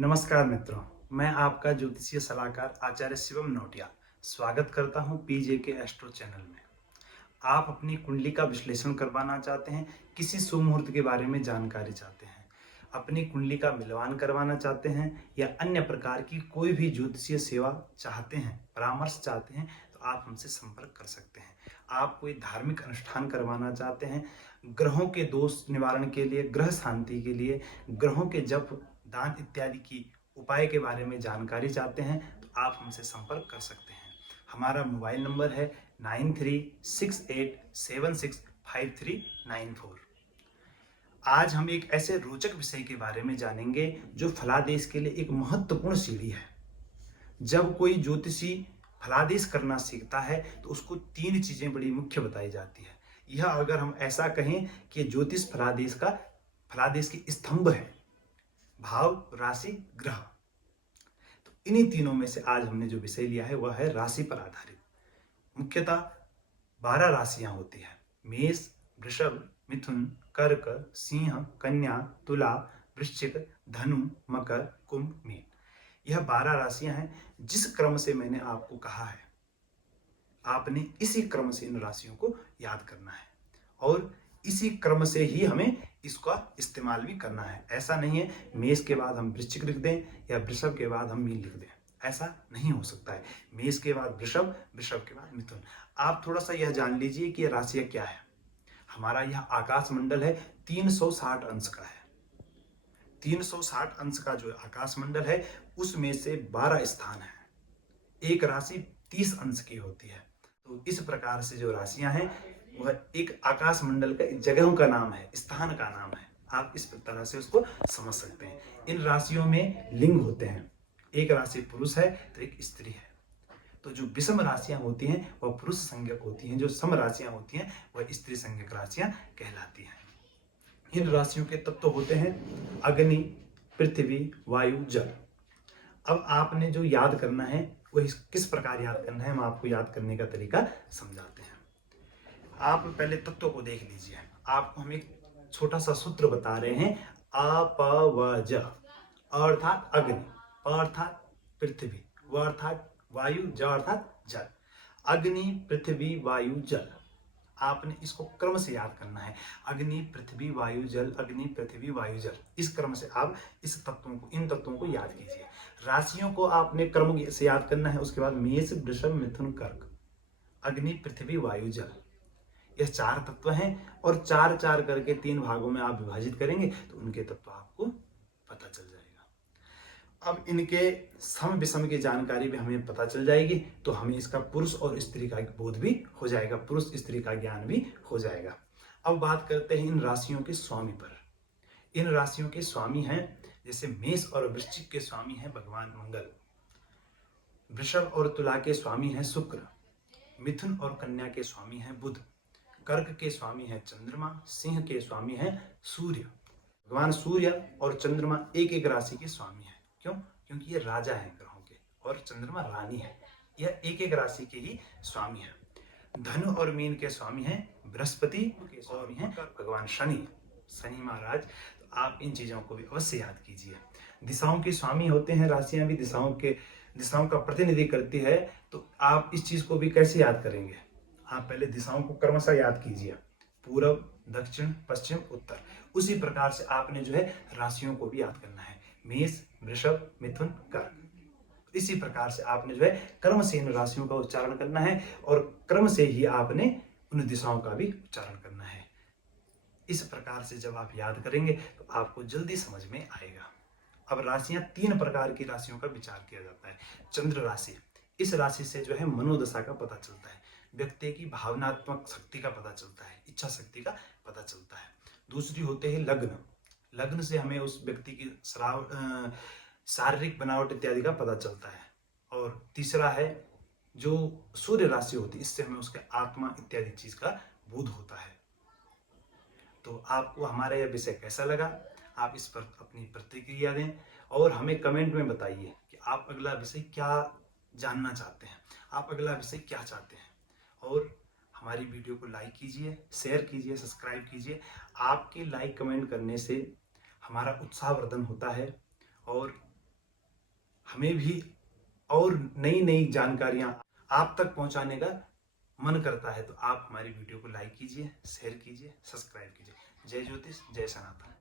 नमस्कार मित्रों, मैं आपका ज्योतिषीय सलाहकार आचार्य शिवम नोटिया स्वागत करता हूं पीजे के एस्ट्रो चैनल में। आप अपनी कुंडली का विश्लेषण करवाना चाहते हैं, किसी शुभ मुहूर्त के बारे में जानकारी चाहते हैं, अपनी कुंडली का मिलवान करवाना चाहते हैं या अन्य प्रकार की कोई भी ज्योतिषीय सेवा चाहते हैं, परामर्श चाहते हैं, तो आप हमसे संपर्क कर सकते हैं। आप कोई धार्मिक अनुष्ठान करवाना चाहते हैं, ग्रहों के दोष निवारण के लिए, ग्रह शांति के लिए, ग्रहों के जप दान इत्यादि की उपाय के बारे में जानकारी चाहते हैं, तो आप हमसे संपर्क कर सकते हैं। हमारा मोबाइल नंबर है 9368765394। आज हम एक ऐसे रोचक विषय के बारे में जानेंगे जो फलादेश के लिए एक महत्वपूर्ण सीढ़ी है। जब कोई ज्योतिषी फलादेश करना सीखता है तो उसको 3 चीजें बड़ी मुख्य बताई जाती है। यह अगर हम ऐसा कहें कि ज्योतिष फलादेश की स्तंभ है, भाव, राशि, ग्रह। तो इन्हीं तीनों में से आज हमने जो विषय लिया है वह है राशि पर आधारित। मुख्यतः 12 राशियां होती है: मेष, वृषभ, मिथुन, कर्क, सिंह, कन्या, तुला, वृश्चिक, धनु, मकर, कुंभ, मीन। यह 12 राशियां हैं। जिस क्रम से मैंने आपको कहा है, आपने इसी क्रम से इन राशियों को याद करना है और इसी क्रम से ही हमें इसका इस्तेमाल भी करना है। ऐसा नहीं है मेष के बाद हम वृश्चिक लिख दें या वृषभ के बाद हम मीन लिख दें, ऐसा नहीं हो सकता है। मेष के बाद वृषभ, वृषभ के बाद मिथुन। आप थोड़ा सा यह जान लीजिए कि यह राशियां क्या है। हमारा यह आकाश मंडल है, 360 अंश का है। 360 अंश का जो आकाश मंडल है उसमें से 12 स्थान है। एक राशि 30 अंश की होती है। तो इस प्रकार से जो राशियां हैं वह एक आकाश मंडल का जगहों का नाम है, स्थान का नाम है। आप इस तरह से उसको समझ सकते हैं। इन राशियों में लिंग होते हैं। एक राशि पुरुष है तो एक स्त्री है। तो जो विषम राशियां होती हैं वह पुरुष संज्ञक होती हैं, जो सम राशियां होती हैं वह स्त्री संज्ञक राशियां कहलाती हैं। इन राशियों के तत्व होते हैं अग्नि, पृथ्वी, वायु, जल। अब आपने जो याद करना है वह किस प्रकार याद करना है, हम आपको याद करने का तरीका समझाते हैं। आप पहले तत्व को देख लीजिए। आपको हम एक छोटा सा सूत्र बता रहे हैं, अपवज। अर्थात अग्नि, प अर्थात पृथ्वी, व अर्थात वायु, ज अर्थात जल। अग्नि, पृथ्वी, वायु, जल। आपने इसको क्रम से याद करना है। अग्नि, पृथ्वी, वायु, जल, अग्नि, पृथ्वी, वायु, जल। इस क्रम से आप इन तत्वों को याद कीजिए। राशियों को आपने क्रम से याद करना है। उसके बाद मेष, वृषभ, मिथुन, कर्क, अग्नि, पृथ्वी, वायु, जल। यह 4 तत्व हैं और 4-4 करके 3 भागों में आप विभाजित करेंगे तो उनके तत्व आपको पता चल जाएगा। अब इनके सम विषम की जानकारी भी हमें पता चल जाएगी तो हमें इसका पुरुष और स्त्री का बोध भी हो जाएगा, पुरुष स्त्री का ज्ञान भी हो जाएगा। अब बात करते हैं इन राशियों के स्वामी पर। इन राशियों के स्वामी हैं, जैसे मेष और वृश्चिक के स्वामी हैं भगवान मंगल, वृषभ और तुला के स्वामी हैं शुक्र, मिथुन और कन्या के स्वामी हैं बुध, कर्क के स्वामी हैं चंद्रमा, सिंह के स्वामी हैं सूर्य। भगवान सूर्य और चंद्रमा एक एक राशि के स्वामी हैं। क्यों? क्योंकि ये राजा हैं ग्रहों के और चंद्रमा रानी है। यह एक एक राशि के ही स्वामी हैं। धनु और मीन के स्वामी हैं बृहस्पति, के स्वामी हैं भगवान शनि महाराज। तो आप इन चीजों को भी अवश्य याद कीजिए। दिशाओं के स्वामी होते हैं, राशियां भी दिशाओं का प्रतिनिधि करती है। तो आप इस चीज को भी कैसे याद करेंगे? आप पहले दिशाओं को क्रमशः याद कीजिए, पूरब, दक्षिण, पश्चिम, उत्तर। उसी प्रकार से आपने जो है राशियों को भी याद करना है, मेष, वृषभ, मिथुन, कर्क। इसी प्रकार से आपने जो है क्रम से इन राशियों का उच्चारण करना है और क्रम से ही आपने उन दिशाओं का भी उच्चारण करना है। इस प्रकार से जब आप याद करेंगे तो आपको जल्दी समझ में आएगा। अब राशियां 3 प्रकार की राशियों का विचार किया जाता है। चंद्र राशि, इस राशि से जो है मनोदशा का पता चलता है, व्यक्ति की भावनात्मक शक्ति का पता चलता है, इच्छा शक्ति का पता चलता है। दूसरी होते हैं लग्न, लग्न से हमें उस व्यक्ति की शारीरिक बनावट इत्यादि का पता चलता है। और तीसरा है जो सूर्य राशि होती है, इससे हमें उसके आत्मा इत्यादि चीज का बोध होता है। तो आपको हमारा यह विषय कैसा लगा? आप इस पर अपनी प्रतिक्रिया दें और हमें कमेंट में बताइए कि आप अगला विषय क्या जानना चाहते हैं, आप अगला विषय क्या चाहते हैं। और हमारी वीडियो को लाइक कीजिए, शेयर कीजिए, सब्सक्राइब कीजिए। आपके लाइक कमेंट करने से हमारा उत्साहवर्धन होता है और हमें भी और नई नई जानकारियां आप तक पहुंचाने का मन करता है, तो आप हमारी वीडियो को लाइक कीजिए, शेयर कीजिए, सब्सक्राइब कीजिए। जय ज्योतिष, जय सनातन।